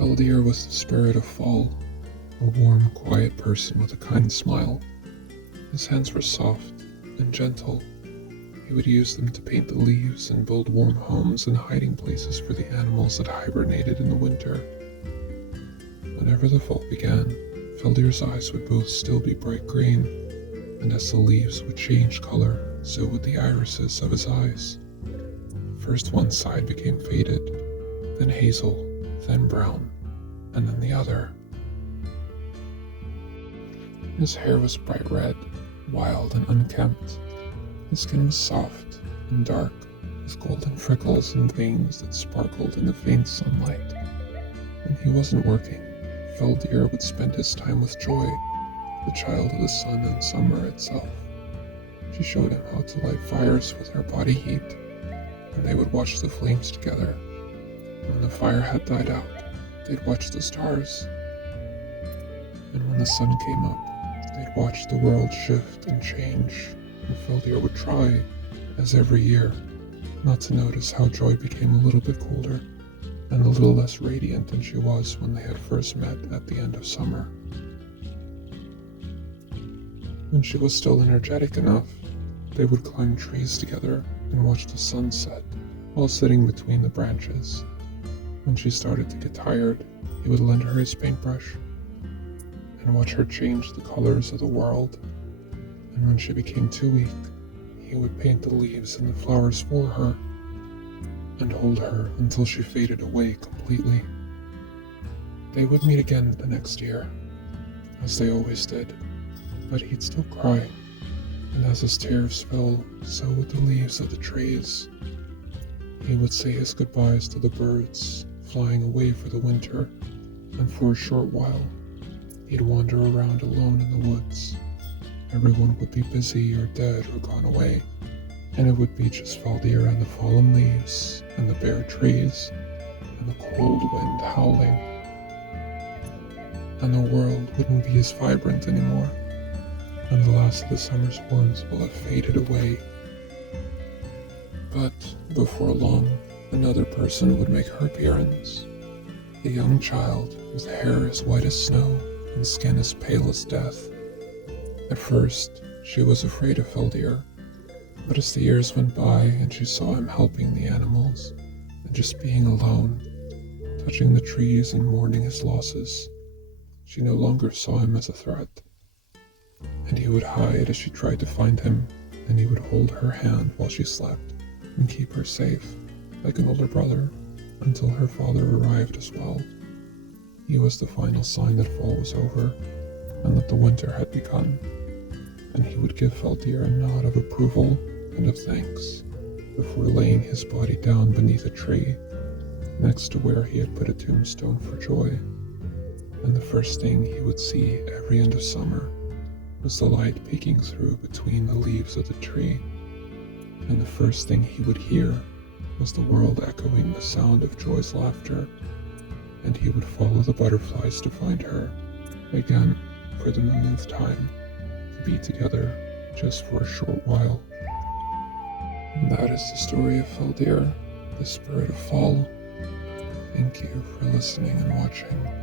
Feldir was the spirit of fall, a warm, quiet person with a kind smile. His hands were soft and gentle. He would use them to paint the leaves and build warm homes and hiding places for the animals that hibernated in the winter. Whenever the fall began, Feldir's eyes would both still be bright green, and as the leaves would change color, so would the irises of his eyes. First one side became faded, then hazel, then brown, and then the other. His hair was bright red, wild and unkempt. His skin was soft and dark, with golden freckles and veins that sparkled in the faint sunlight. When he wasn't working, Feldir would spend his time with Joy, the child of the sun and summer itself. She showed him how to light fires with her body heat, and they would watch the flames together. When the fire had died out, they'd watch the stars. And when the sun came up, they'd watch the world shift and change, and Feldir would try, as every year, not to notice how Joy became a little bit colder and a little less radiant than she was when they had first met at the end of summer. When she was still energetic enough, they would climb trees together and watch the sun set while sitting between the branches. When she started to get tired, he would lend her his paintbrush and watch her change the colors of the world. And when she became too weak, he would paint the leaves and the flowers for her and hold her until she faded away completely. They would meet again the next year, as they always did, but he'd still cry, and as his tears fell, so would the leaves of the trees. He would say his goodbyes to the birds, flying away for the winter, and for a short while, he'd wander around alone in the woods. Everyone would be busy or dead or gone away, and it would be just Feldir and the fallen leaves, and the bare trees, and the cold wind howling. And the world wouldn't be as vibrant anymore, and the last of the summer's warmth will have faded away. But before long, another person would make her appearance. A young child with hair as white as snow and skin as pale as death. At first, she was afraid of Feldir, but as the years went by and she saw him helping the animals and just being alone, touching the trees and mourning his losses, she no longer saw him as a threat. And he would hide as she tried to find him, and he would hold her hand while she slept and keep her safe, like an older brother, until her father arrived as well. He was the final sign that fall was over and that the winter had begun, and he would give Feldir a nod of approval and of thanks before laying his body down beneath a tree next to where he had put a tombstone for Joy. And the first thing he would see every end of summer was the light peeking through between the leaves of the tree, and the first thing he would hear was the world echoing the sound of Joy's laughter, and he would follow the butterflies to find her, again, for the millionth time, to be together just for a short while. And that is the story of Feldir, the spirit of fall. Thank you for listening and watching.